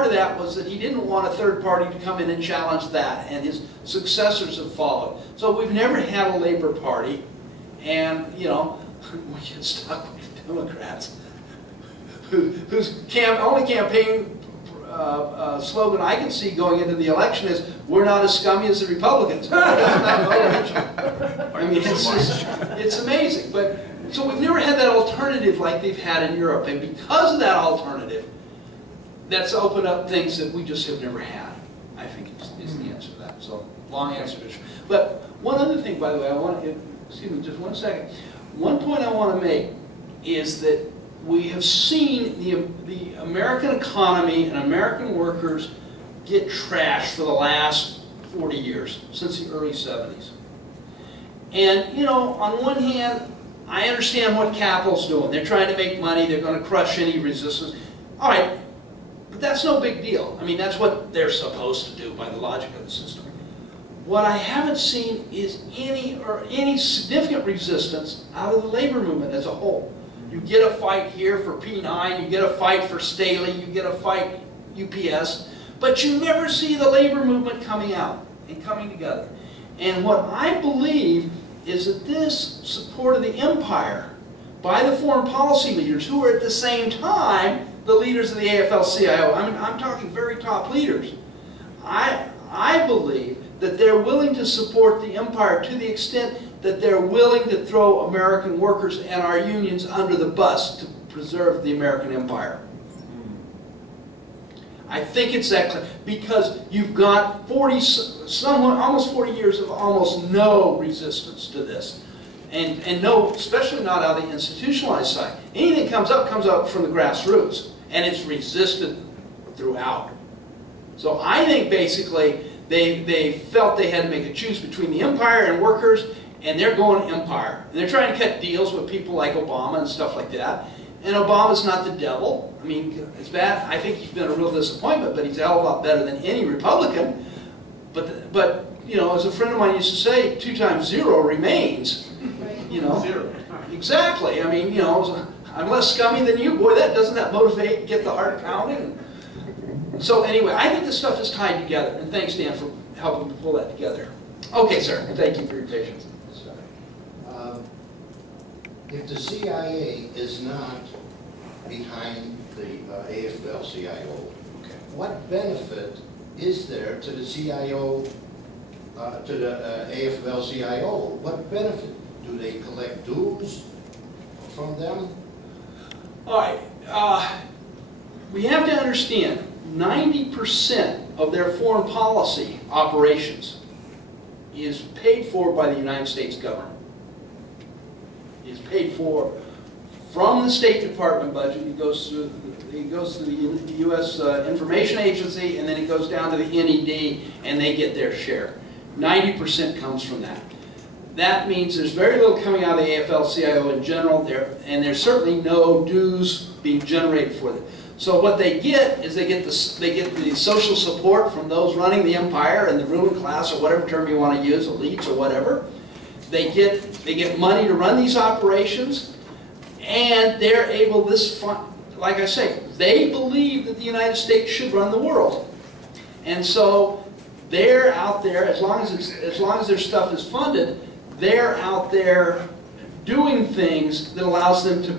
part of that was that he didn't want a third party to come in and challenge that, and his successors have followed. So we've never had a Labor Party, and you know, we get stuck with Democrats whose only campaign slogan I can see going into the election is, "We're not as scummy as the Republicans." I mean, it's amazing. But so we've never had that alternative like they've had in Europe, and because of that alternative, that's opened up things that we just have never had, I think is the answer to that. So, long answer to this. But one other thing, by the way, I want to, excuse me, just 1 second. One point I want to make is that we have seen the American economy and American workers get trashed for the last 40 years, since the early 70s. And, you know, on one hand, I understand what capital's doing. They're trying to make money. They're going to crush any resistance. All right. But that's no big deal. I mean, that's what they're supposed to do by the logic of the system. What I haven't seen is any significant resistance out of the labor movement as a whole. You get a fight here for P9, you get a fight for Staley, you get a fight UPS, but you never see the labor movement coming out and coming together. And what I believe is that this support of the empire by the foreign policy leaders, who are at the same time the leaders of the AFL-CIO, I mean, I'm talking very top leaders, I believe that they're willing to support the empire to the extent that they're willing to throw American workers and our unions under the bus to preserve the American empire. I think it's that clear, because you've got almost 40 years of almost no resistance to this. And no, especially not out of the institutionalized side. Anything comes up from the grassroots, and it's resisted throughout. So I think basically they felt they had to make a choice between the empire and workers, and they're going empire. And they're trying to cut deals with people like Obama and stuff like that. And Obama's not the devil. I mean, it's bad. I think he's been a real disappointment, but he's a hell of a lot better than any Republican. But you know, as a friend of mine used to say, 2 times 0 remains. You know, 0. Exactly. I mean, you know, I'm less scummy than you. Boy, doesn't that motivate, get the heart pounding? So anyway, I think this stuff is tied together. And thanks, Dan, for helping to pull that together. Okay, sir. Thank you for your patience. If the CIA is not behind the AFL-CIO, okay, what benefit is there to the CIO, to the AFL-CIO? What benefit? Do they collect dues from them? All right. We have to understand, 90% of their foreign policy operations is paid for by the United States government. Is paid for from the State Department budget. It goes to the U.S. Information Agency, and then it goes down to the NED, and they get their share. 90% comes from that. That means there's very little coming out of the AFL-CIO in general, and there's certainly no dues being generated for it. So what they get is they get the social support from those running the empire and the ruling class, or whatever term you want to use, elites or whatever. They get money to run these operations, and they're able like I say, they believe that the United States should run the world, and so they're out there as long as their stuff is funded. They're out there doing things that allows them to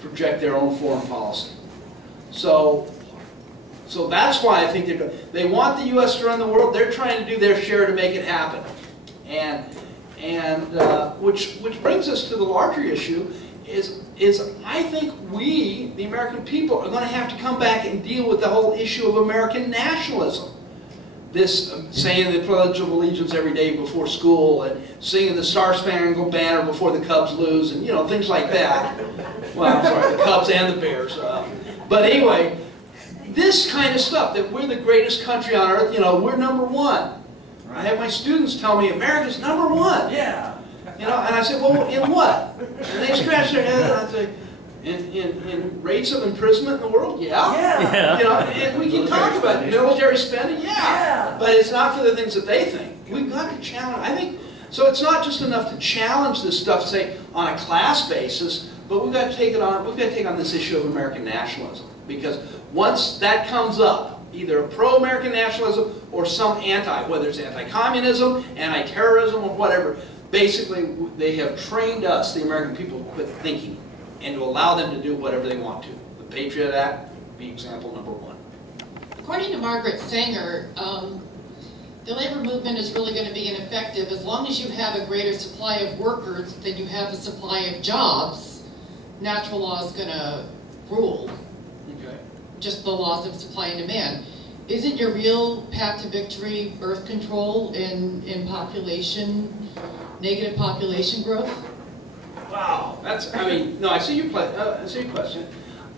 project their own foreign policy. So that's why I think they want the U.S. to run the world. They're trying to do their share to make it happen, and which brings us to the larger issue is I think we, the American people, are going to have to come back and deal with the whole issue of American nationalism. This saying the Pledge of Allegiance every day before school, and singing the Star-Spangled Banner before the Cubs lose, and you know, things like that. Well, I'm sorry, the Cubs and the Bears. But anyway, this kind of stuff, that we're the greatest country on earth, you know, we're #1. I have my students tell me, America's #1. Yeah. You know, and I said, well, in what? And they scratch their head, and I say, in rates of imprisonment in the world? Yeah. Yeah. You know, and we can talk about military spending? Yeah. But it's not for the things that they think. We've got to challenge, I think, so it's not just enough to challenge this stuff, say, on a class basis, but we've got to take it on, we've got to take on this issue of American nationalism. because once that comes up, either pro-American nationalism or some anti, whether it's anti-communism, anti-terrorism, or whatever, basically they have trained us, the American people, to quit thinking and to allow them to do whatever they want to. The Patriot Act would be example number one. According to Margaret Sanger, the labor movement is really going to be ineffective as long as you have a greater supply of workers than you have a supply of jobs. Natural law is going to rule. Okay. Just the laws of supply and demand. Isn't your real path to victory birth control in population, negative population growth? Wow, that's, I mean, no, I see your question.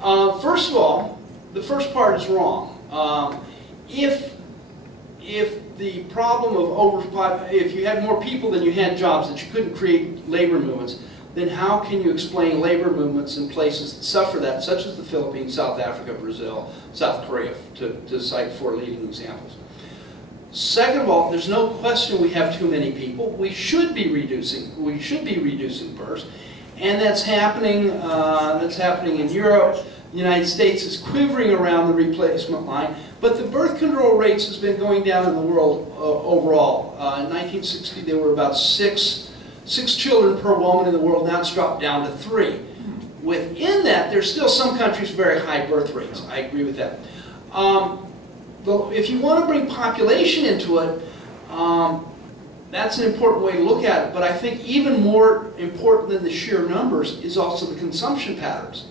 First of all, the first part is wrong. If the problem of if you had more people than you had jobs, that you couldn't create labor movements, then how can you explain labor movements in places that suffer that, such as the Philippines, South Africa, Brazil, South Korea, to cite 4 leading examples? Second of all, there's no question we have too many people. We should be reducing births, and that's happening. That's happening in Europe. The United States is quivering around the replacement line, but the birth control rates has been going down in the world overall. In 1960, there were about six children per woman in the world. Now it's dropped down to 3. Within that, there's still some countries with very high birth rates. I agree with that. If you want to bring population into it, that's an important way to look at it. But I think even more important than the sheer numbers is also the consumption patterns.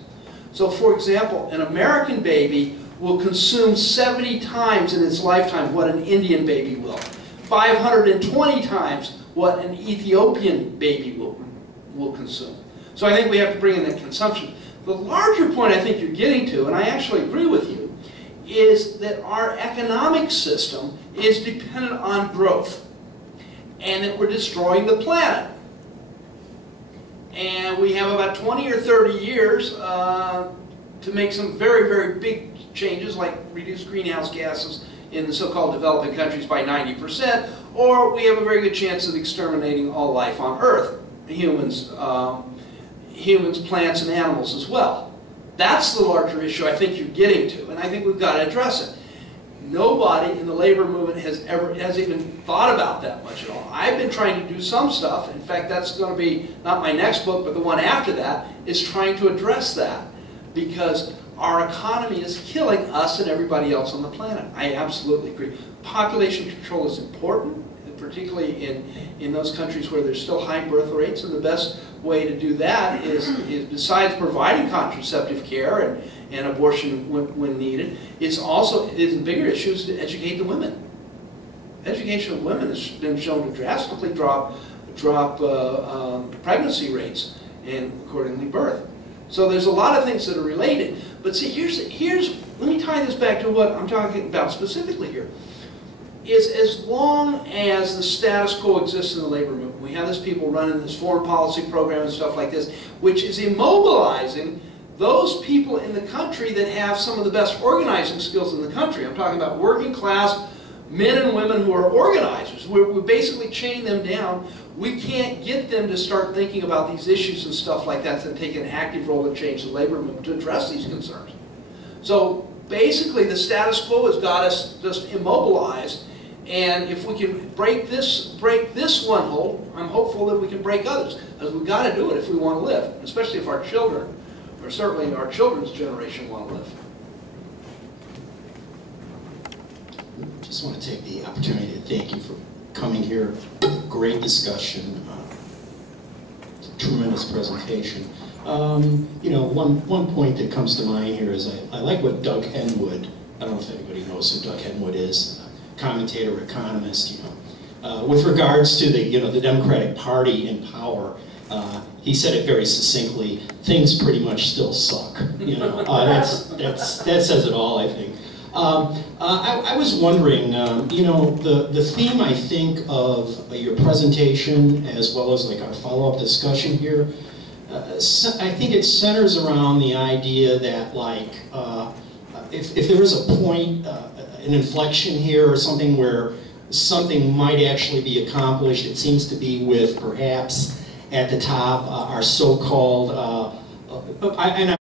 So, for example, an American baby will consume 70 times in its lifetime what an Indian baby will, 520 times what an Ethiopian baby will consume. So I think we have to bring in that consumption. The larger point I think you're getting to, and I actually agree with you, is that our economic system is dependent on growth, and that we're destroying the planet. And we have about 20 or 30 years to make some very, very big changes, like reduce greenhouse gases in the so-called developing countries by 90%, or we have a very good chance of exterminating all life on Earth, humans, plants, and animals as well. That's the larger issue I think you're getting to, and I think we've got to address it. Nobody in the labor movement has even thought about that much at all. I've been trying to do some stuff. In fact, that's going to be not my next book, but the one after that is trying to address that, because our economy is killing us and everybody else on the planet. I absolutely agree. Population control is important, particularly in those countries where there's still high birth rates, and the best way to do that is besides providing contraceptive care and abortion when needed, it's a bigger issue is to educate the women. Education of women has been shown to drastically drop pregnancy rates and accordingly birth. So there's a lot of things that are related. But see, let me tie this back to what I'm talking about specifically here. Is as long as the status quo exists in the labor movement, we have these people running this foreign policy program and stuff like this, which is immobilizing those people in the country that have some of the best organizing skills in the country. I'm talking about working class men and women who are organizers. We basically chain them down. We can't get them to start thinking about these issues and stuff like that to take an active role to change the labor movement to address these concerns. So basically the status quo has got us just immobilized. And if we can break this one hold, I'm hopeful that we can break others. Because we've got to do it if we want to live, especially if our children, or certainly our children's generation, want to live. Just want to take the opportunity to thank you for coming here. Great discussion, tremendous presentation. You know, one point that comes to mind here is I like what Doug Henwood, I don't know if anybody knows who Doug Henwood is, commentator, economist, you know, with regards to the Democratic Party in power. He said it very succinctly: things pretty much still suck. You know, that says it all, I think. I was wondering, you know, the theme, I think, of your presentation as well as like our follow-up discussion here, I think it centers around the idea that, like, if there is a point, an inflection here or something where something might actually be accomplished, it seems to be with perhaps at the top our so-called, and